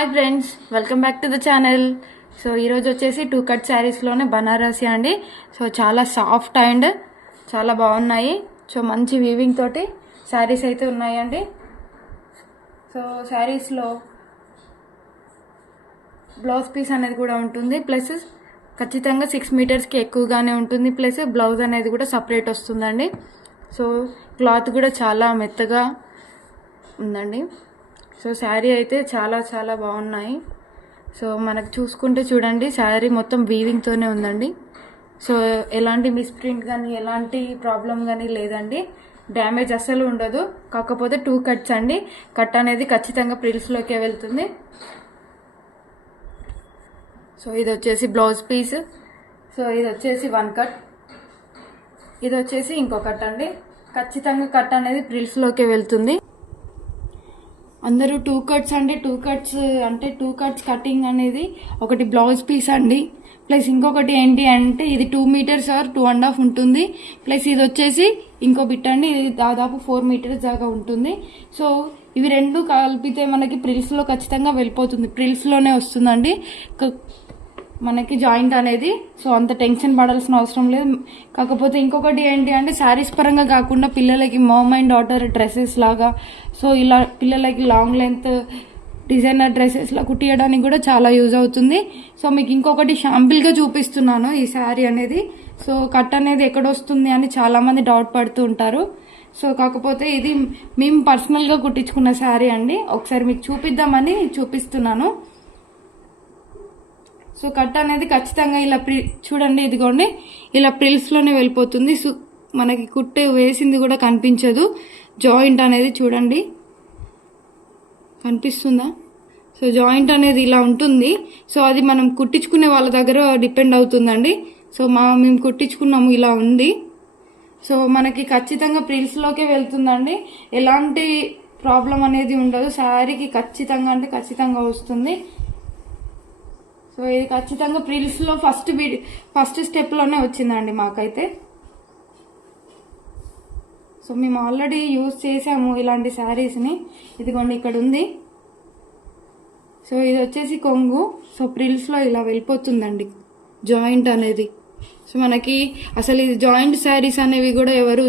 Hi friends, welcome back to the channel. So ఈరోజు వచ్చేసి 2 cut శారీస్లోనే Banarasi అండి. సో చాలా సాఫ్ట్ అండ్ చాలా బాగున్నాయి. సో మంచి వీవింగ్ తోటి శారీస్ అయితే ఉన్నాయండి. సో శారీస్లో బ్లౌజ్ పీస్ అనేది కూడా ఉంటుంది, ప్లస్ ఖచ్చితంగా 6 మీటర్స్కి ఎక్కువగానే ఉంటుంది, ప్లస్ బ్లౌజ్ అనేది కూడా సపరేట్ వస్తుందండి. సో క్లాత్ కూడా చాలా మెత్తగా ఉందండి. సో శారీ అయితే చాలా చాలా బాగున్నాయి. సో మనకు చూసుకుంటే చూడండి, శారీ మొత్తం వీవింగ్తోనే ఉందండి. సో ఎలాంటి మిస్ప్రింట్ కానీ ఎలాంటి ప్రాబ్లం కానీ లేదండి, డ్యామేజ్ అస్సలు ఉండదు. కాకపోతే 2 కట్స్ అండి. కట్ అనేది ఖచ్చితంగా ప్రిల్స్లోకే వెళ్తుంది. సో ఇది వచ్చేసి బ్లౌజ్ పీస్. సో ఇది వచ్చేసి 1 కట్, ఇది వచ్చేసి ఇంకో కట్ అండి. ఖచ్చితంగా కట్ అనేది ప్రిల్స్లోకే వెళ్తుంది. అందరూ 2 కట్స్ అంటే 2 కట్స్ కటింగ్ అనేది ఒకటి బ్లౌజ్ పీస్ అండి, ప్లస్ ఇంకొకటి ఏంటి అంటే ఇది 2 మీటర్స్ ఆర్ 2.5 ఉంటుంది, ప్లస్ ఇది వచ్చేసి ఇంకో బిట్ అండి, ఇది దాదాపు 4 మీటర్స్ దాకా ఉంటుంది. సో ఇవి రెండు కలిపితే మనకి ప్రిల్స్లో ఖచ్చితంగా వెళ్ళిపోతుంది, ప్రిల్స్లోనే వస్తుందండి మనకి జాయింట్ అనేది. సో అంత టెన్షన్ పడాల్సిన అవసరం లేదు. కాకపోతే ఇంకొకటి ఏంటి అంటే శారీస్ పరంగా కాకుండా పిల్లలకి మామ్ అండ్ డాటర్ డ్రెస్సెస్ లాగా, సో ఇలా పిల్లలకి లాంగ్ లెంత్ డిజైనర్ డ్రెస్సెస్లా కుట్టియడానికి కూడా చాలా యూజ్ అవుతుంది. సో మీకు ఇంకొకటి షాంపిల్గా చూపిస్తున్నాను ఈ శారీ అనేది. సో కట్ అనేది ఎక్కడ వస్తుంది అని చాలామంది డౌట్ పడుతూ ఉంటారు. సో కాకపోతే ఇది మేము పర్సనల్గా కుట్టించుకున్న శారీ అండి. ఒకసారి మీకు చూపిద్దామని చూపిస్తున్నాను. సో కట్ అనేది ఖచ్చితంగా ఇలా చూడండి, ఇదిగోండి ఇలా ప్రిల్స్లోనే వెళ్ళిపోతుంది. సో మనకి కుట్టే వేసింది కూడా కనిపించదు. జాయింట్ అనేది చూడండి, కనిపిస్తుందా? సో జాయింట్ అనేది ఇలా ఉంటుంది. సో అది మనం కుట్టించుకునే వాళ్ళ దగ్గర డిపెండ్ అవుతుందండి. సో మేము కుట్టించుకున్నాము, ఇలా ఉంది. సో మనకి ఖచ్చితంగా ప్రిల్స్లోకే వెళ్తుందండి, ఎలాంటి ప్రాబ్లం అనేది ఉండదు. శారీకి ఖచ్చితంగా అంటే ఖచ్చితంగా వస్తుంది. సో ఇది ఖచ్చితంగా ప్రిల్స్లో ఫస్ట్ స్టెప్లోనే వచ్చిందండి మాకైతే. సో మేము ఆల్రెడీ యూజ్ చేసాము ఇలాంటి శారీస్ని. ఇదిగోండి ఇక్కడ ఉంది. సో ఇది వచ్చేసి కొంగు. సో ప్రిల్స్లో ఇలా వెళ్ళిపోతుందండి జాయింట్ అనేది. సో మనకి అసలు ఇది జాయింట్ శారీస్ అనేవి కూడా ఎవరు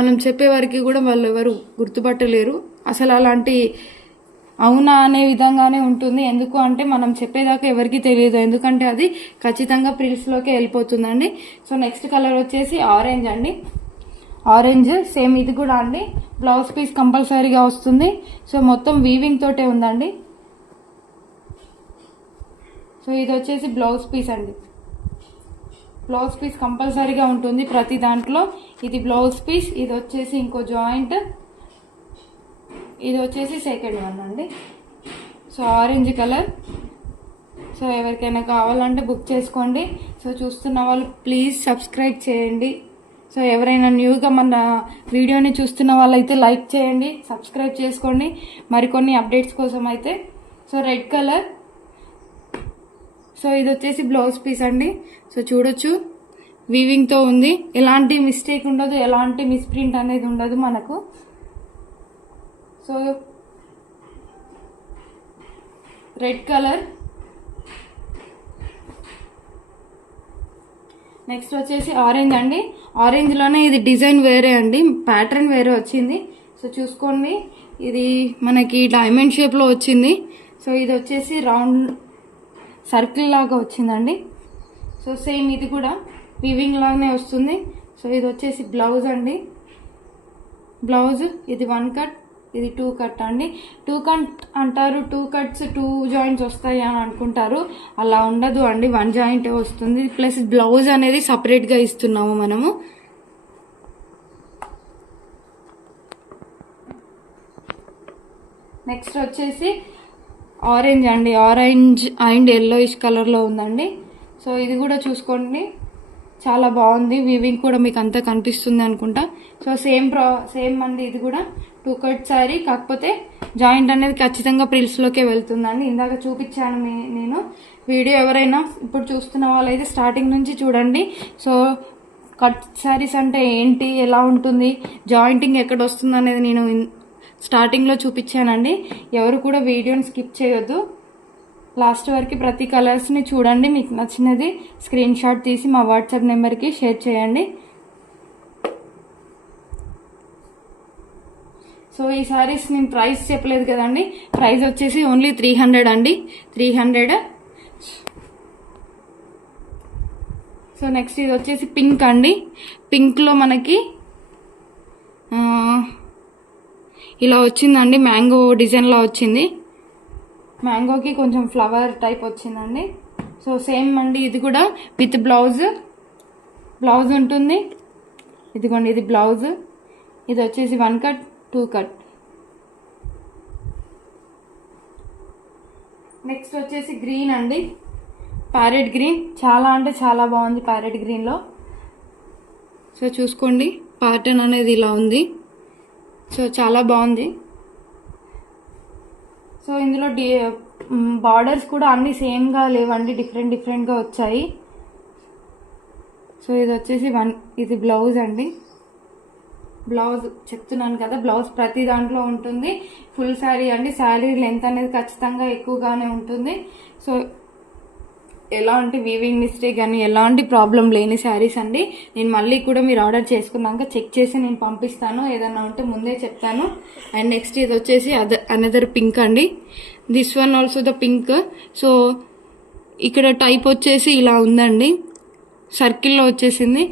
మనం చెప్పేవారికి కూడా వాళ్ళు ఎవరు గుర్తుపట్టలేరు. అసలు అలాంటి అవునా అనే విధంగానే ఉంటుంది. ఎందుకు అంటే మనం చెప్పేదాకా ఎవరికి తెలియదు, ఎందుకంటే అది ఖచ్చితంగా ప్రిల్స్లోకి వెళ్ళిపోతుందండి. సో నెక్స్ట్ కలర్ వచ్చేసి ఆరెంజ్ అండి. ఆరెంజ్ సేమ్ ఇది కూడా అండి, బ్లౌజ్ పీస్ కంపల్సరీగా వస్తుంది. సో మొత్తం వీవింగ్ తోటే ఉందండి. సో ఇది వచ్చేసి బ్లౌజ్ పీస్ అండి. బ్లౌజ్ పీస్ కంపల్సరీగా ఉంటుంది ప్రతి దాంట్లో. ఇది బ్లౌజ్ పీస్, ఇది వచ్చేసి ఇంకో జాయింట్, ఇది వచ్చేసి సెకండ్ వన్ అండి. So orange colour. సో ఎవరికైనా కావాలంటే బుక్ చేసుకోండి. సో చూస్తున్న వాళ్ళు ప్లీజ్ సబ్స్క్రైబ్ చేయండి. సో ఎవరైనా న్యూగా మన వీడియోని చూస్తున్న వాళ్ళైతే లైక్ చేయండి, సబ్స్క్రైబ్ చేసుకోండి మరికొన్ని అప్డేట్స్ కోసం అయితే. So red colour. సో ఇది వచ్చేసి బ్లౌజ్ పీస్ అండి. సో చూడొచ్చు వీవింగ్తో ఉంది, ఎలాంటి మిస్టేక్ ఉండదు, ఎలాంటి మిస్ప్రింట్ అనేది ఉండదు మనకు. So red colour. నెక్స్ట్ వచ్చేసి ఆరెంజ్ అండి. ఆరెంజ్లోనే ఇది డిజైన్ వేరే అండి, ప్యాటర్న్ వేరే వచ్చింది. సో చూసుకోండి, ఇది మనకి డైమండ్ షేప్లో వచ్చింది. సో ఇది వచ్చేసి రౌండ్ సర్కిల్ లాగా వచ్చిందండి. సో సేమ్ ఇది కూడా వీవింగ్ లాగానే వస్తుంది. సో ఇది వచ్చేసి బ్లౌజ్ అండి. బ్లౌజ్ ఇది 1 కట్, ఇది 2 కట్ అండి. 2 కట్ అంటారు, 2 కట్స్ 2 జాయింట్స్ వస్తాయి అని అనుకుంటారు. అలా ఉండదు అండి, 1 జాయింట్ వస్తుంది. ప్లస్ బ్లౌజ్ అనేది సపరేట్గా ఇస్తున్నాము మనము. నెక్స్ట్ వచ్చేసి ఆరెంజ్ అండి. ఆరెంజ్ అండ్ ఎల్లోయిష్ కలర్లో ఉందండి. సో ఇది కూడా చూసుకోండి, చాలా బాగుంది. వీవింగ్ కూడా మీకు అంతా కనిపిస్తుంది అనుకుంటా. సో సేమ్ అండి, ఇది కూడా 2 కట్ శారీ. కాకపోతే జాయింట్ అనేది ఖచ్చితంగా ప్రిల్స్లోకే వెళ్తుందండి. ఇందాక చూపించాను నేను వీడియో. ఎవరైనా ఇప్పుడు చూస్తున్న వాళ్ళైతే స్టార్టింగ్ నుంచి చూడండి. సో కట్ శారీస్ అంటే ఏంటి, ఎలా ఉంటుంది, జాయింటింగ్ ఎక్కడ వస్తుంది అనేది నేను స్టార్టింగ్లో చూపించానండి. ఎవరు కూడా వీడియోని స్కిప్ చేయొద్దు. లాస్ట్ వరకు ప్రతి కలర్స్ని చూడండి, మీకు నచ్చినది స్క్రీన్ షాట్ తీసి మా వాట్సాప్ నెంబర్కి షేర్ చేయండి. సో ఈ సారీస్ నేను ప్రైస్ చెప్పలేదు కదండి, ప్రైస్ వచ్చేసి ఓన్లీ 300 అండి, 300. సో నెక్స్ట్ ఇది వచ్చేసి పింక్ అండి. పింక్లో మనకి ఇలా వచ్చిందండి, మ్యాంగో డిజైన్లో వచ్చింది, మ్యాంగోకి కొంచెం ఫ్లవర్ టైప్ వచ్చిందండి. సో సేమ్ అండి, ఇది కూడా విత్ బ్లౌజ్ ఉంటుంది. ఇదిగోండి ఇది బ్లౌజ్, ఇది వచ్చేసి 1 కట్ 2 కట్. నెక్స్ట్ వచ్చేసి గ్రీన్ అండి, ప్యారెట్ గ్రీన్, చాలా అంటే చాలా బాగుంది ప్యారెట్ గ్రీన్లో. సో చూసుకోండి ప్యాటర్న్ అనేది ఇలా ఉంది, సో చాలా బాగుంది. సో ఇందులో బార్డర్స్ కూడా అన్నీ సేమ్గా లేవండి, డిఫరెంట్గా వచ్చాయి. సో ఇది వచ్చేసి ఇది బ్లౌజ్ అండి. బ్లౌజ్ చెప్తున్నాను కదా, బ్లౌజ్ ప్రతి దాంట్లో ఉంటుంది. ఫుల్ శారీ అండి, శారీ లెంత్ అనేది ఖచ్చితంగా ఎక్కువగానే ఉంటుంది. సో ఎలాంటి వీవింగ్ మిస్టేక్ కానీ ఎలాంటి ప్రాబ్లం లేని శారీస్ అండి. నేను మళ్ళీ కూడా మీరు ఆర్డర్ చేసుకున్నాక చెక్ చేసి నేను పంపిస్తాను, ఏదన్నా ఉంటే ముందే చెప్తాను. అండ్ నెక్స్ట్ ఇది వచ్చేసి అనదర్ పింక్ అండి, this one also the pink. So ఇక్కడ టైప్ వచ్చేసి ఇలా ఉందండి, సర్కిల్లో వచ్చేసింది.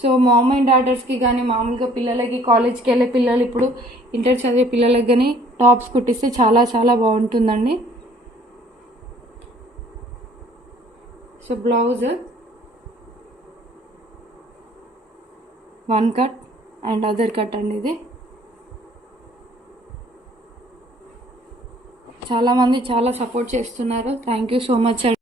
సో మామ్ అండ్ డాటర్స్కి కానీ మామూలుగా పిల్లలకి, కాలేజ్కి వెళ్ళే పిల్లలు, ఇప్పుడు ఇంటర్ చదివే పిల్లలకి కానీ టాప్స్ కుట్టిస్తే చాలా చాలా బాగుంటుందండి. So blouse 1 cut and other cut అండి. ఇది చాలామంది చాలా సపోర్ట్ చేస్తున్నారు, థ్యాంక్ యూ సో మచ్ అండి.